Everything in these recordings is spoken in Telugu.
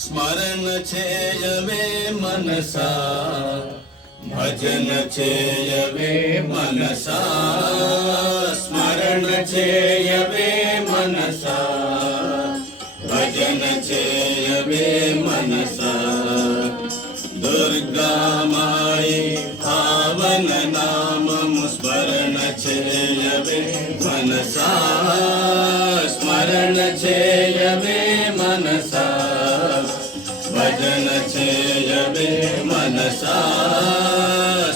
స్మరణ చేయవే మనసా, భజన చేయవే మనసా, స్మరణ చేయవే మనసా, భజన చేయవే మనసా. దుర్గామాయి పావన నామము స్మరణ చేయవే మనసా, స్మరణ చేయవే మనసా, భజన చేయవే మనసా,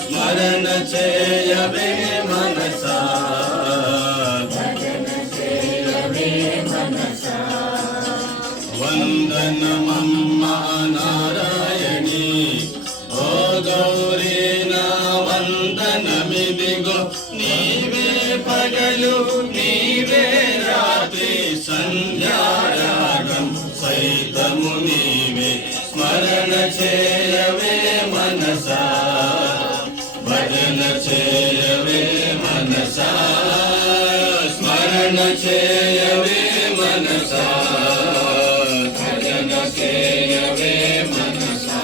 స్మరణ చేయవే మనసా, భజన చేయవే మనసా. వందనమమ్మా నారాయణి, ఓ గౌరీ నా వందనమిదిగో. నీవే పగలు నీవే రాత్రి, సంధ్యారాగం సైతము నీవే. స్మరణ చేయవే మనసా, భజన చేయవే మనసా, స్మరణ చేయవే మనసా, భజన చేయవే మనసా.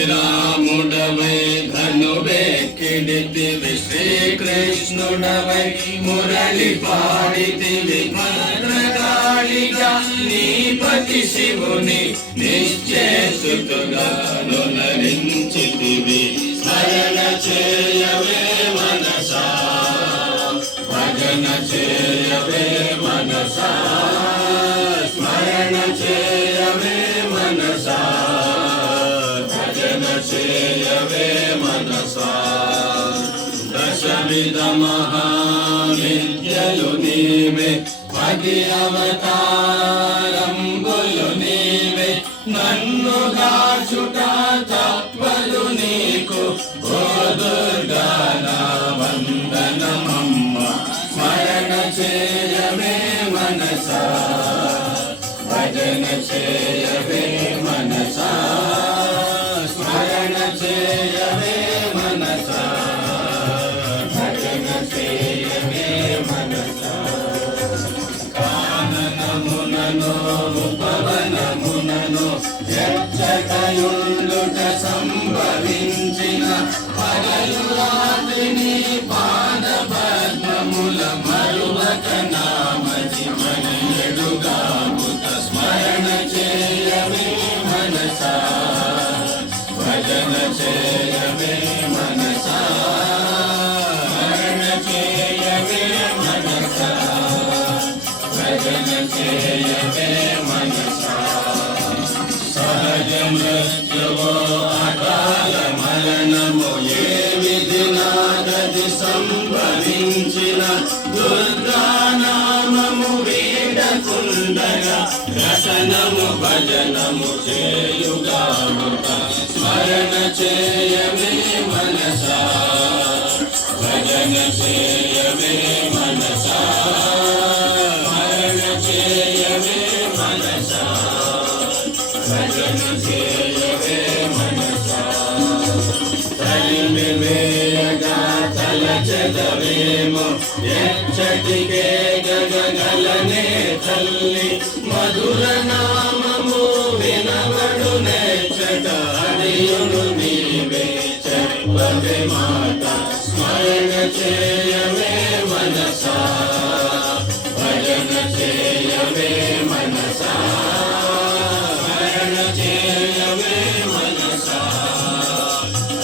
శ్రీరాముడవై ధనువెక్కిడితివి, శ్రీకృష్ణుడవై మురళి పాడితివి, భద్రకాళిగా నీపతి శివుని నిశ్చేసుతుగా నునరించితివి. స్మరణ చేయవే మనసా, భజన చేయవే మనసా, స్మరణ చేయవే మనసా, భజన చేయవే మనసా. దశవిధ మహావిద్యలు నీవే, 10 అవతారంబులు నీవే, నన్ను గాచుట తప్పదు నీకు. ఓ దుర్గా నా వందనమమ్మ, స్మరణ చేయవే మనసా, భజన చేయవే మనసా, స్మరణ చేయవే మనసా, భజన చేయవే మనసా. కాననముననో ఉపవనముననో ఎచ్చటయుండుట సంభవించిన, పగలు రాత్రిని పాద పద్మముల మరువక నామది మనియడుగాముత. స్మరణ చేయవే మనసా, భజన చేయవే మనసా, స్మరణ చేయవే మనసా, భజన చేయవే మనసా. సహజ మృత్యువో అకాల మరణము ఏ విధినాదది సంభవించిన, దుర్గానామము వీడకుండగా రసనము భజనము చేయుగాముట. స్మరణ చేయవే మనసా, భజన చేయవే మనసా, స్మరణ చేయవే మనసా, భజన చేయవే మనసా. తలిమివేయగా తలచెదవేమో, ఎచ్చటికే గగగలనే తల్లి, మధుర నామము వినవడు నెచ్చట. అడియును నీవే చెప్పవే మాట, స్మరణ చేయవే మనసా, భజన చేయవే మనసా, స్మరణ చేయవే మనసా,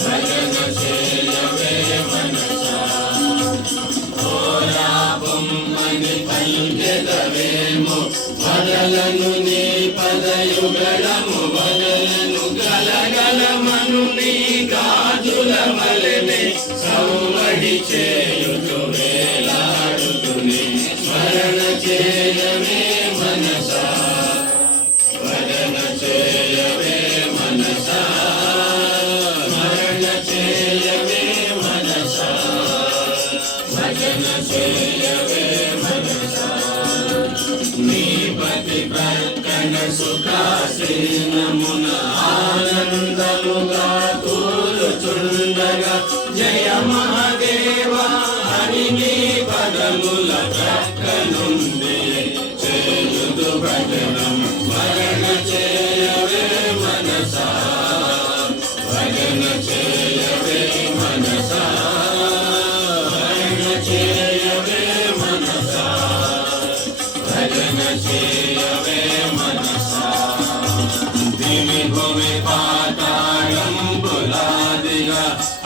భజన చేయవే మనసా. ఓరా బొమ్మని పల్కెదవేమో, వదలను నీ పదయుగళము వదలను, గలగలమను నీ గాజుల వలెనే సౌవడి చేయుచు వేలాడుతుని. స్మరణ చేయవే మనసా, భజన చేయవే మనసా, స్మరణ చేయవే మనసా, భజన చేయవే మనసా. నీ పతి ప్రక్కన సుఖాసీనమున ఆనందముగా కూలుచుండగా, జయ మహాదేవ హరి నీ పదముల ప్రక్కనుంది చేయుదు భజనం. స్మరణ దివి భువి పాతాళంబులాదిగా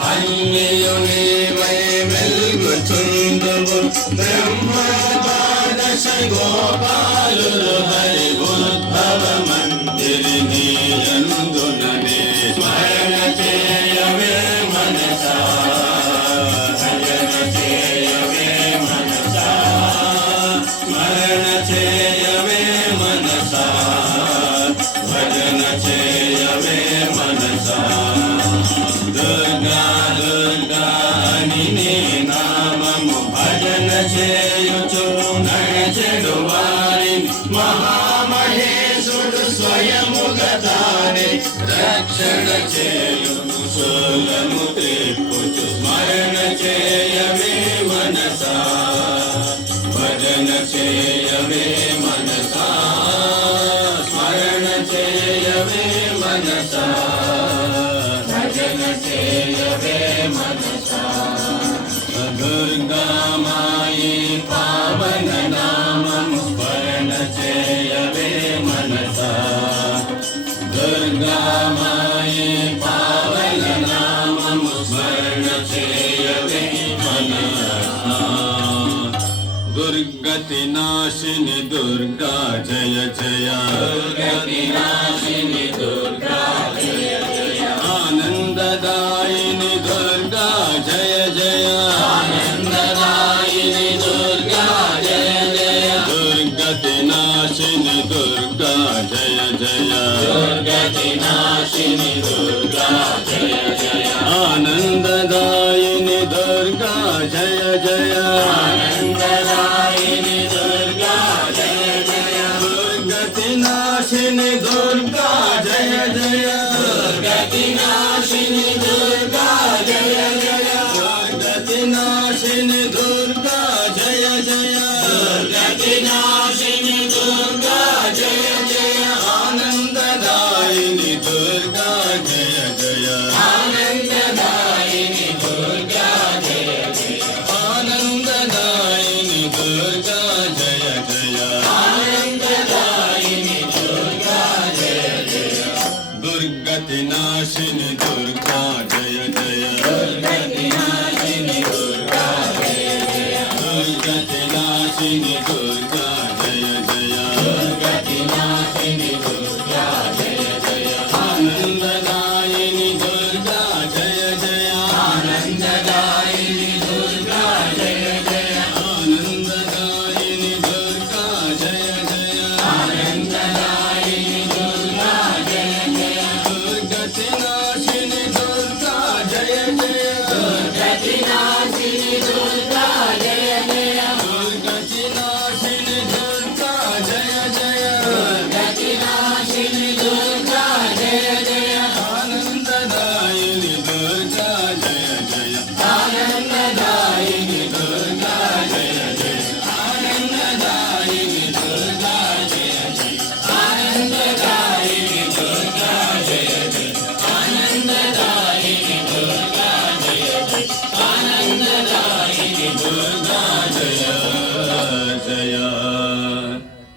అన్నియు నీవై వెలుగుచుందువు బ్రహ్మపాదశ గోపాలులు హరి ఉద్భవ మందిరి నీయందుననే స్మరణ చేయవే మనసా భజన చేయవే మనసా స్మరణ చేయవే మనసా భజన చేయవే మనసా దుర్గా దుర్గా అని నీ నామము భజన చేయుచు నడిచెడు వారిని మహామహేశుడు స్వయముగా తానే రక్షణ చేయును సోలము త్రిప్పుచు స్మరణ చేయవే మనసా భజన చేయవే మనసా స్మరణ చేయవే మనసా భజన చేయవే మనసా దుర్గా మాయి పావన నామము స్మరణ చేయవే మనసా దుర్గా మాయి పావన నామము స్మరణ చేయవే మనసా దుర్గతి నాశిని దుర్గా జయ జయ దుర్గతి నాశిని దుర్గా జయ జయ ఆనందదాయిని దుర్గా జయ జయ ఆనందదాయిని దుర్గా జయ జయ దుర్గతి నాశిని దుర్గా జయ జయ దుర్గతి నాశిని దుర్గా జయ జయ ఆనందదాయిని